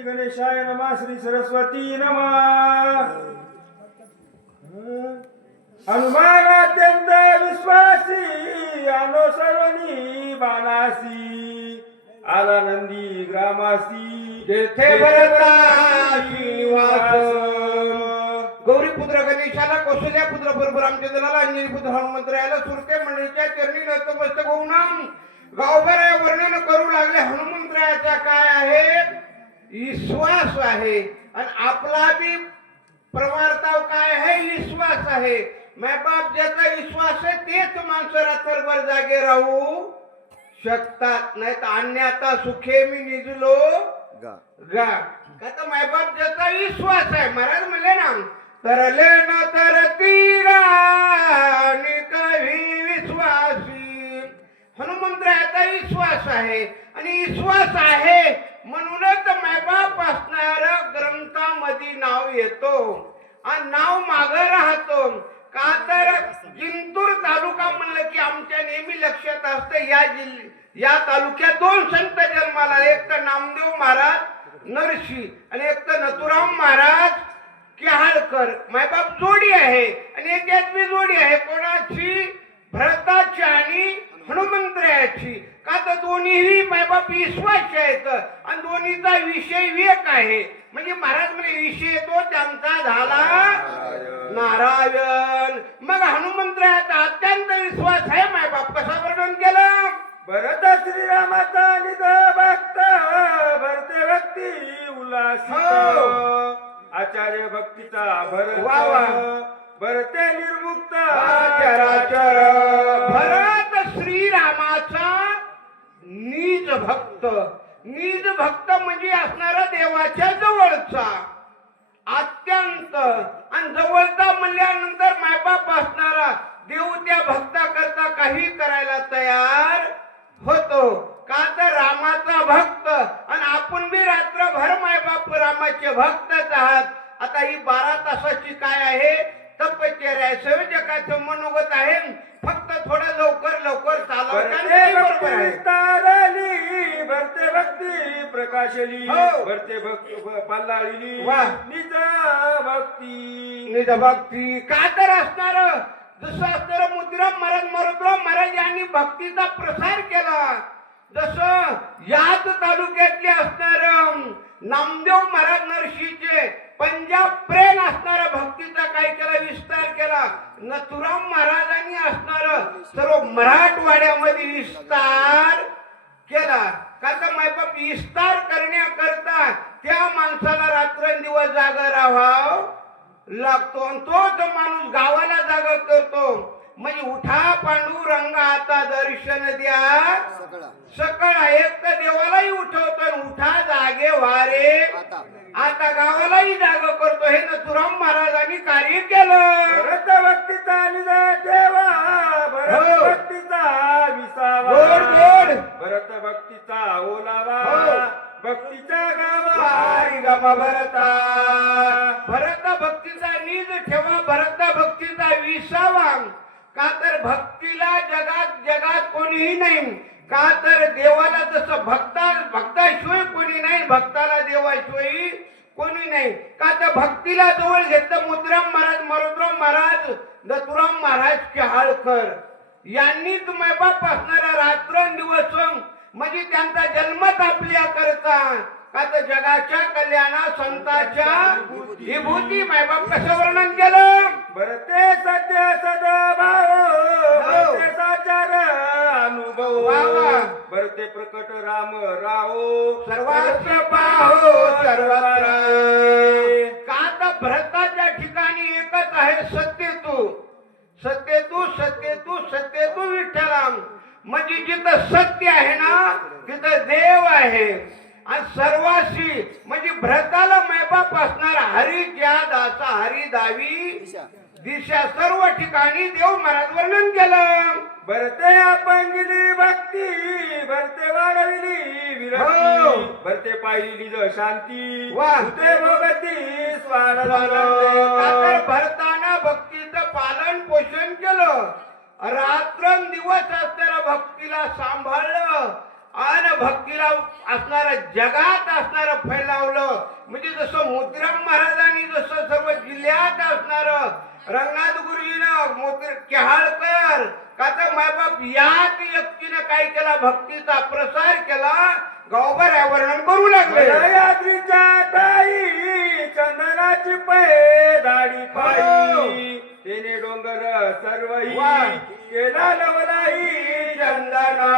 श्री गणेशाय नमा श्री सरस्वती नमा। हनुमान अत्यंत विश्वासी आलो सर्वनी बाणासी आला नंदी ग्रामासी। तेथे भरता श्रीनिवास गौरीपुत्र गणेशाला कौशल्या पुत्र बरोबर आमच्या दलाला अंजनी पुत्र हनुमंतरायाला सुरते मंडळीच्या चरणी नतमस्तक होऊन गावभर वर्णन करू लागले हनुमंतरायाचा काय विश्वास आहे. आणि आपला बी परमार्थाव काय आहे? विश्वास आहे. मै बाप ज्याचा विश्वास आहे तेच माणसं रात्रभर जागे राहू शकतात. नाही तर अन्यथा सुखे मी निजलो गा. गा. का तर मायबाप ज्याचा विश्वास आहे महाराज म्हणले ना तरले न तरती राणी कवी विश्वासी हनुमंतरायाचा विश्वास आहे. आणि विश्वास आहे म्हणूनच मायबाप असणार ग्रंथामध्ये नाव येतो. आणि नाव माग राहतो. का तर जिंतूर तालुका म्हणलं की आमच्या नेहमी लक्षात असतं या जिल्ह्या या तालुक्यात दोन संत जन्माला एक तर नामदेव महाराज नरशी आणि एक तर नथुराम महाराज किहाळकर. मायबाप जोडी आहे. आणि एक जोडी आहे. कोणाची? भरताची आणि हनुमंतरायाची. का तर दोन्हीही मायबाप विश्वास आहेत. आणि दोन्हीचा विषय वेक आहे. म्हणजे महाराज म्हणजे विषय तो त्यांचा झाला नारायण. मग हनुमंतरायाचा अत्यंत विश्वास आहे मायबाप. कसा वर्णन केलं? भरत श्रीरामाचा प्रकाशली हो. भरते भक्ती पल्लाळली वा. निज भक्ती. निज भक्ती. का तर असणार? जसं असणार मुद्राम महाराज मरुद्राम महाराज यांनी भक्तीचा प्रसार केला. जसं याच तालुक्यातले असणार नामदेव महाराज नरशीचे पंजाब प्रेम असणारा भक्तीचा काय केला? विस्तार केला. नथुराम महाराजांनी असणार सर्व मराठवाड्यामध्ये विस्तार केला. का तर मायबाप विस्तार करण्याकरता त्या माणसाला रात्रंदिवस जागा राहावं लागतो. आणि तोच माणूस गावाला जागा करतो म्हणजे उठा पांडुरंग आता दर्शन द्या. सकळा एक तर देवालाही उठवतो उठा जागे वारे आता गावालाही जागा करतो. हे नथुराम महाराजांनी कार्य केलं. भरत भक्तीचा निज देवा भरत. भक्तीचा विसावा. भरत भक्तीचा ओलावा. हो. भक्तीच्या गावा. भरता भरत. भक्तीचा नीज ठेवा. भरत भक्तीचा विसावा. का तर भक्तीला जगात जगात कोणीही नाही. का तर देवाला जसं भक्ता भक्ताशिवाय कोणी नाही भक्ताला देवाशिवाय कोणी नाही. का तर भक्तीला जवळ घेतलं मुद्राम महाराज मरुद्राम महाराज दत्तुराम महाराज चहाळकर यांनीच मैबाप असणारा रात्रंदिवस म्हणजे त्यांचा जन्मच आपल्या करता. का तर जगाच्या कल्याणा संताच्या विभूती मैबाप कसं वर्णन केलं? भरते सत्य सदभाव हो. भरते साचार अनुभव. भरते प्रकट राम राहो. सर्वात्र पाहो सर्वत्र. का तर भरताच्या ठिकाणी एकच आहे सत्य तू? सत्य तू सत्य तू सत्य तू विठ्ठलाम. म्हणजे जिथं सत्य आहे ना तिथं देव आहे. आणि सर्वाशी म्हणजे भरताला मैबाप असणार हरी ज्या दासा हरी दावी दिशा. सर्व ठिकाणी देव महाराज वर्णन केलं. भरते अपंगिली भक्ती भरते वाढविली हो. विरक्ती भरते पाहिली ज शांती. वा. ते भगती भरताना भक्तीचं पालन पोषण केलं. रात्रंदिवस असणाऱ्या भक्तीला सांभाळलं. आणि भक्तीला असणाऱ्या जगात असणारं फैलावलं जसं मोतीराम महाराजांनी जसं सर्व जिल्ह्यात असणार रंगनाथ गुरुजीनं मोती केहाळकर का तर मायबाप याच व्यक्तीनं काय केला? भक्तीचा प्रसार केला. गावभर वर्णन करू लागले. यात्रीच्या टाई चंदनाची पै दाढी पायी तेने डोंगर सर्वही वा. केला नवलाई चंदना.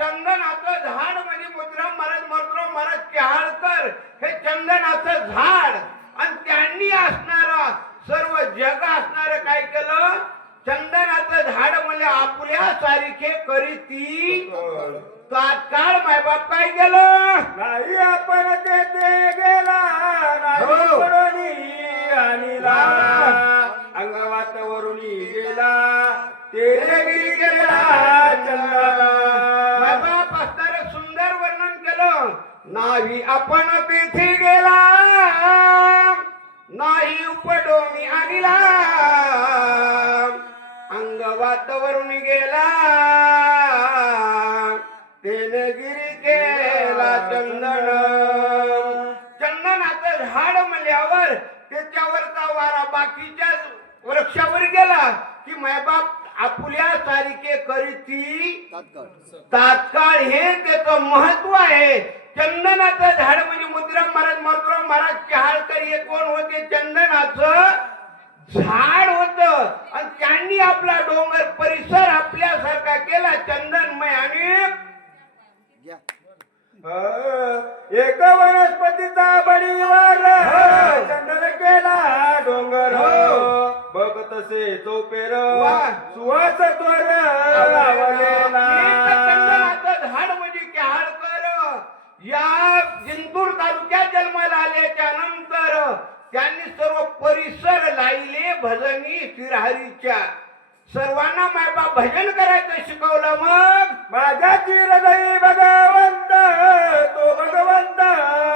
चंदनाचं झाड म्हणजे मोतीराम महाराज मरुराम महाराज केहाळकर हे चंदनाचं झाड. आणि त्यांनी असणारा सर्व जग असणार काय केलं? चंदनाचं झाड म्हणजे आपल्या सारखे करीती. तात्काळ मायबाप काय केलं नाही आपण तेथे गेला हो. अंगवात वरुणी गेला तेरे गिरी गेला मायबाप असणारं सुंदर वर्णन केलं. नाही आपण तेथे गेला. नाही उपडोनी आणला. अंगवात वरून गेला. तेने गिरी केला चंदन. चंदनाचं झाड म्हणल्यावर त्याच्यावरचा वारा बाकीच्या वृक्षावर गेला की मायबाप आपुल्या सारिके करीती तात्काळ हे त्याचं महत्त्व आहे. चंदनाचं झाड म्हणजे मुद्राम महाराज मरुराम महाराज चहाळकर हे कोण होते? चंदनाचं झाड होत. आणि त्यांनी आपला डोंगर परिसर आपल्यासारखा केला चंदनमय आणि एक वनस्पतीचा बळीवर चंदन केला डोंगर. बघ तसे चोपेर वा. सुवास त्वर लावलेला चंदनाचं झाड म्हणजे कहाळकर या जिंतूर तालुक्यात जन्माला आल्याच्यानंतर त्यांनी सर्व परिसर लाईले श्रीहरीच्या सर्वांना मायबाप भजन करायचं शिकवलं मग? माझ्या हृदयी भगवंत तो भगवंत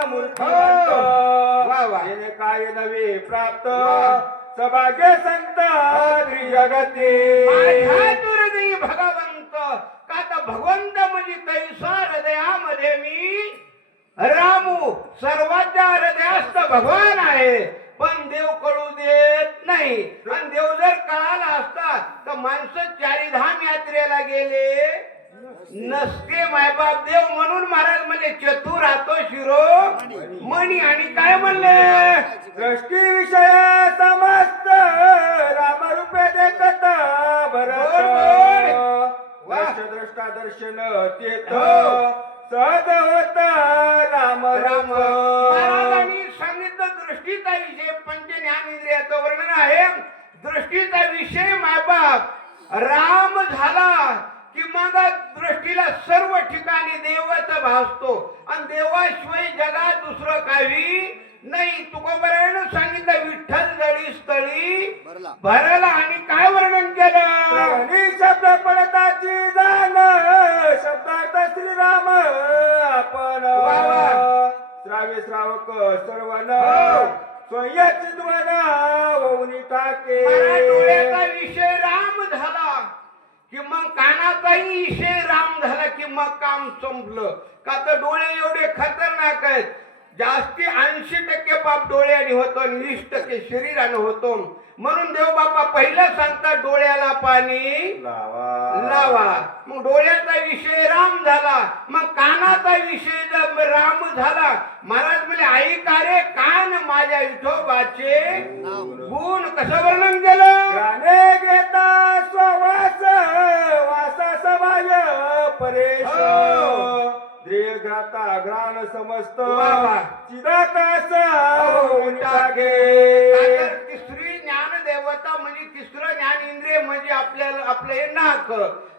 मूर्तिमंत हो. काय नवे प्राप्त? वा. सभाग्य संत जगते दुर्दैवी भगवंत का तर भगवंत म्हणजे तैसा हृदयामध्ये मी? रामू सर्वांच्या हृदयास्त भगवान आहे. पण देव कळू देत नाही. आणि देव जर कळाला असता तर माणसं चारीधाम यात्रेला गेले. नसते मायबाप देव म्हणून महाराज म्हणजे चतुर राहतो शिरो मणी आणि काय म्हणले? दृष्टी विषय समस्त रामरूपे देखत भरत द्रष्टा दर्शन तेथ हो. सहज होत राम राम दृष्टीचा विषय पंच ज्ञान इंद्रियाचं वर्णन आहे. दृष्टीचा विषय मायबाप. राम झाला की मग दृष्टीला सर्व ठिकाणी देवच भासतो. आणि देवाशिवाय जगात दुसरं काही नाही. तुकोबरायनं सांगितलं विठ्ठल जळी स्थळी भरला. भरला. आणि काय वर्णन केलं? आणि शब्द पडताची जाण शब्दात श्रीराम आपण. वा, वा. श्रावे श्रावक सर्वन हो. स्वयंचित वन होऊन टाके डोळ्याचा विषय राम झाला कि मग कानाचाही विषय राम झाला की मग काम संपलं का तर डोळे एवढे खतरनाक आहेत जास्ती ऐंशी टक्के पाप डोळ्याने होतो वीस टक्के शरीराने होतो म्हणून देव बापा पहिलं सांगतात डोळ्याला पाणी लावा. लावा. मग डोळ्याचा विषय राम झाला मग कानाचा विषय राम झाला महाराज म्हणजे आई कारे कान माझ्या विठोबाचे गुण कसं वर्णन केलं? गाणे घेता स्ववास वासा समाय परेश. हो. ग्राता ग्राण समस्त. चिदाकाश हो, होऊन टाके तर तिसरी ज्ञान देवता म्हणजे तिसरं ज्ञान इंद्रिय म्हणजे आपल्याला आपलं हे नाक.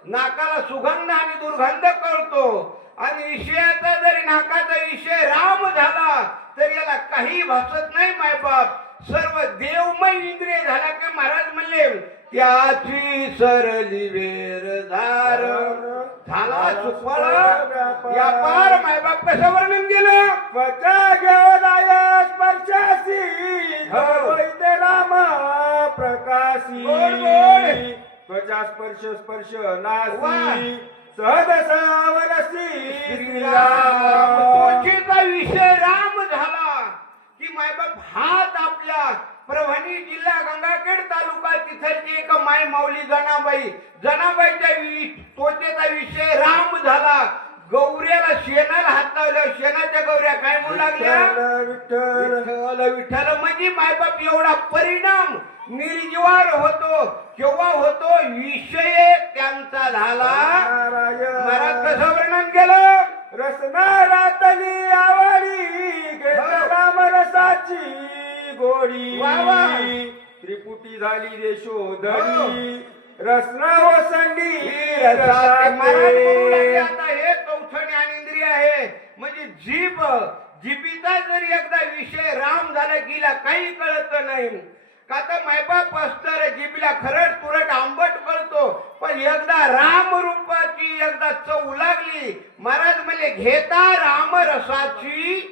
नाकाला सुगंध आणि दुर्गंध कळतो. आणि विषयाचा जरी नाकाचा विषय राम झाला तरी याला काही भासत नाही मायबाप. सर्व देवमय इंद्रिय झाला की महाराज म्हणले त्याची सरली वेर धार. झाला सुफळ. व्यापार मायबाप कसं वर्णन केलं. त्वचा घेऊन आय स्पर्शासी. हो. वैद्य राम प्रकाशी. त्वचा स्पर्श स्पर्श. नासी. सहज सावरसी. श्रीराम. तुळशीचा विषय राम झाला. मायबाप हात आपल्या परभणी जिल्हा गंगाखेड तालुका तिथलची एक माय माऊली जनाबाई. जनाबाईच्या तोतेचा विषय राम झाला. गौऱ्याला शेणाला हात लावल्या शेणाच्या गौऱ्या काय म्हणू लागल्या? विठ्ठल विठ्ठल. विठ्ठल विठ्ठल. म्हणजे मायबाप एवढा परिणाम निर्जीवार होतो. केव्हा होतो? विषय त्यांचा झाला. झाली देशोधरी हो. रसना वसंडी. आता. हे चौथं ज्ञानेंद्रिय आहे. म्हणजे जीभ जरी एकदा विषय राम झाला गेला काही कळत नाही. का तर मायबाप जिबीला खरंच तुरट आंबट कळतो. पण एकदा राम रूपाची एकदा चव लागली. महाराज म्हणजे घेता राम रसाची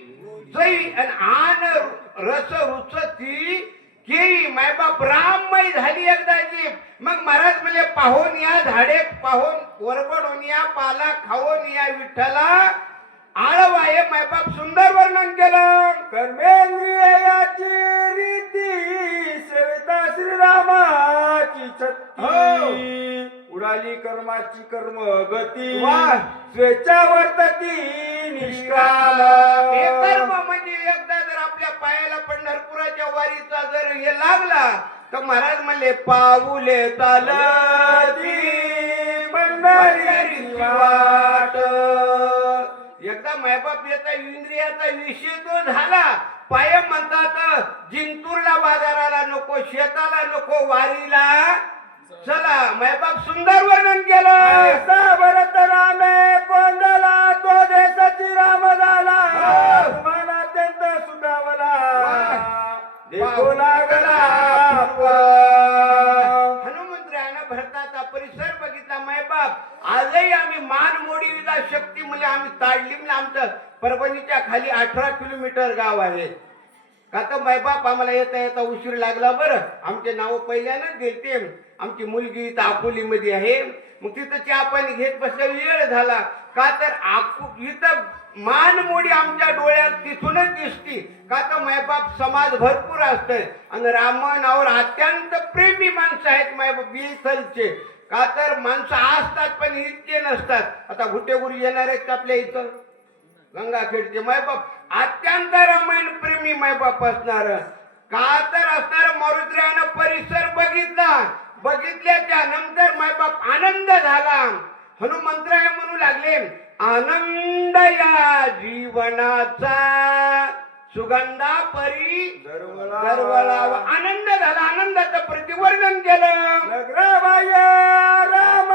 आणि आन रस रुचती केळी मायबाप राममय झाली एकदा जीभ. मग महाराज म्हणले पाहून या झाडे पाहून वरबडून या पाला खाऊन या विठ्ठला. आळवा हे मायबाप सुंदर वर्णन केलं. कर्मेंद्रियाची रीती सेविता श्रीरामाची छत्ती. हो. उडाली कर्माची कर्म गती. स्वेच्छा वर्तती निष्काम. हे कर्म कर्पुराच्या वारीचा जर हे लागला तर महाराज म्हणले पाऊले चालती पंढरीची वाट. एकदा मायबाप याचा इंद्रियाचा विषय तो झाला. पाय म्हणतात जिंतूरला बाजाराला नको शेताला नको वारीला. चला मायबाप सुंदर वर्णन केलं. ऐसा भरत रामे कोंडला खाली अठरा किलोमीटर गाव आहे. का तर मायबाप आम्हाला येता येता उशीर लागला बरं. आमचे नाव पहिल्यानंच गेलते. आमची मुलगी इथं अकोलीमध्ये आहे. मग तिथं चहा पाणी घेत बसल्या वेळ झाला. का तर आकू इथं मानमोडी आमच्या डोळ्यात तिथूनच दिसती. का तर मायबाप समाज भरपूर असतंय. आणि रामानावर अत्यंत प्रेमी माणसं आहेत मायबाप इथलचे का तर माणसं असतात पण इतके नसतात. आता घुटेगुरी येणार आहेत का आपल्या इथं? गंगाखेडचे मायबाप. अत्यंत रामायण प्रेमी मायबाप असणार. का तर असणार मारुद्र्यानं परिसर बघितला. बघितल्याच्या नंतर मायबाप आनंद झाला. हनुमंतराय म्हणू लागले आनंद या जीवनाचा सुगंधा परी दरवळावा. आनंद झाला. आनंदाचं प्रतिवर्णन केलं. राम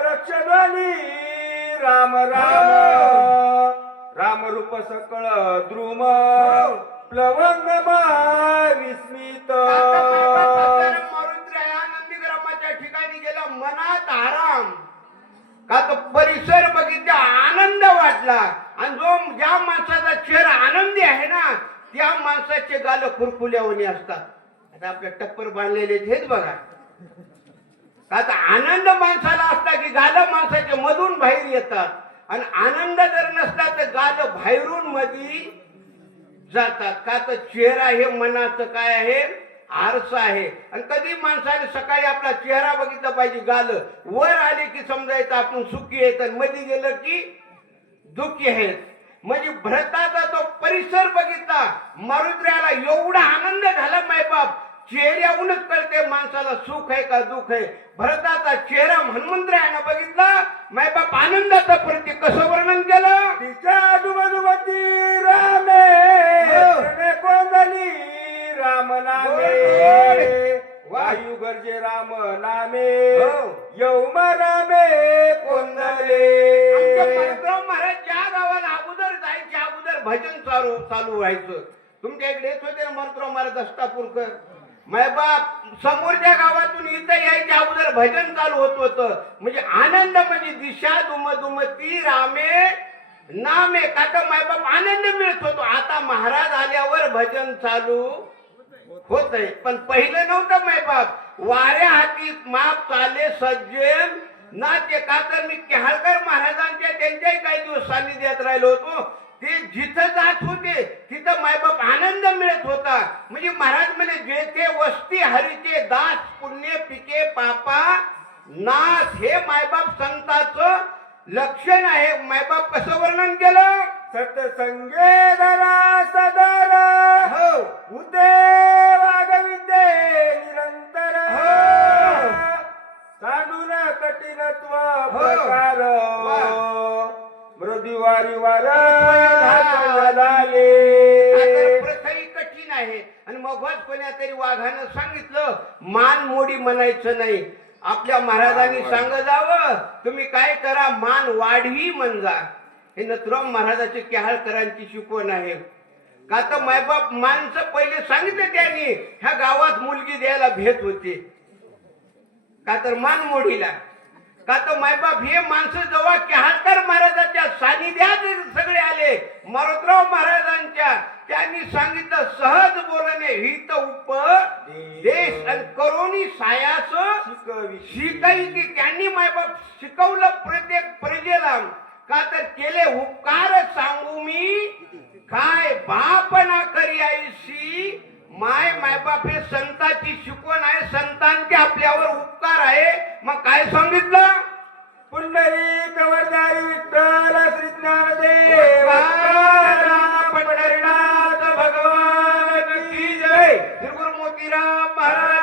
वृक्षध्वनी राम राम. राम रूप सकळ द्रुम. प्लवंग विस्मित नंदीग्रामाच्या ठिकाणी गेला मनात आराम. का तो परिसर बघितला आनंद वाटला. आणि जो ज्या माणसाचा चेहरा आनंदी आहे ना त्या माणसाचे गाल खुरखुल्यावणी असतात. आता आपल्या टप्पर बांधलेले हेच बघा. का तर आनंद माणसाला असला की गाल माणसाच्या मधून बाहेर येतात. आणि आनंद जर नसला तर गाल बाहेरून मधी जातात. का तर चेहरा हे मनाचं काय आहे? आरसा आहे. आणि कधी माणसाने सकाळी आपला चेहरा बघितला पाहिजे गाल. वर आले की समजायचं आपण सुखी आहे तर मध्ये गेलं की दुःखी आहेत. म्हणजे भरताचा तो परिसर बघितला. मारुद्र्याला एवढा आनंद झाला मायबाप. चेहऱ्याहूनच कळते माणसाला सुख आहे का दुःख आहे? भरताचा चेहरा हनुमंत्र्यानं बघितला. मायबाप आनंदाचं प्रतीक कसं वर्णन केलं? तिच्या डुबडुबती रामे. हो. कोंदली राम नामे. वायू गरजे राम नामे. हो. यौम रामे कोंदले महाराज ज्या गावाला अगोदर जायचे अगोदर भजन चालू चालू व्हायचं. तुमच्या इकडे येत होते ना माणिकराव महाराज दस्तापूरकर? मायबाप समोरच्या गावातून इथं यायच्या अगोदर भजन चालू होत होतं. म्हणजे आनंद म्हणजे दिशा दुमदुमती रामे नामे का तर मायबाप आनंद मिळत होतो. आता महाराज आल्यावर भजन चालू होत आहे पण पहिलं नव्हतं मायबाप वाऱ्या हाती माप चाले सज्जन ना ते का तर मी केहाळकर महाराजांच्या त्यांच्याही काही दिवस सानिध्यात राहिलो होतो. ते जिथं जात होते तिथं मायबाप आनंद मिळत होता. म्हणजे महाराज म्हणे जेथे वस्ती हरीचे दास पुण्य पिके पापा नाश हे मायबाप संताचं लक्षण आहे. मायबाप कसं वर्णन केलं? सत्संगे धरा सदर हो. उदे वागविद्ये निरंतर हो. सांडून कठीणत्व हो. मृदुवारी प्रथाही कठीण आहे. आणि मगच कोणत्या तरी वाघानं सांगितलं मान मोडी म्हणायचं नाही. आपल्या महाराजांनी सांग जावं तुम्ही काय करा मान वाढवी म्हणजा. हे नथुराम महाराजाचे केहाळकरांची शिकवण आहे. का तर मायबाप माणसं पहिले सांगितलं त्यांनी ह्या गावात मुलगी द्यायला भेट होते. का तर मान मोडीला. का तर मायबाप हे माणसं जेव्हा केहाळकर महाराजाच्या सानिध्यात सगळे आले मारुतराव महाराजांच्या त्यांनी सांगितलं सहज बोलणे हित उप देश आणि करोनी सायास शिकवी शिकाई की त्यांनी मायबाप शिकवलं प्रत्येक प्रजेला. का तर केले उपकार सांगू मी? काय बाप ना करी आईशी? माय मायबाप हे संताची शिकवण आहे संतांचे आपल्यावर उपकार आहे. मग काय सांगितलं? पुंडरी कवरदार विठ्ठल श्री ज्ञानदेव. पंढरीनाथ भगवान की जय. गुरु मोतीराम महाराज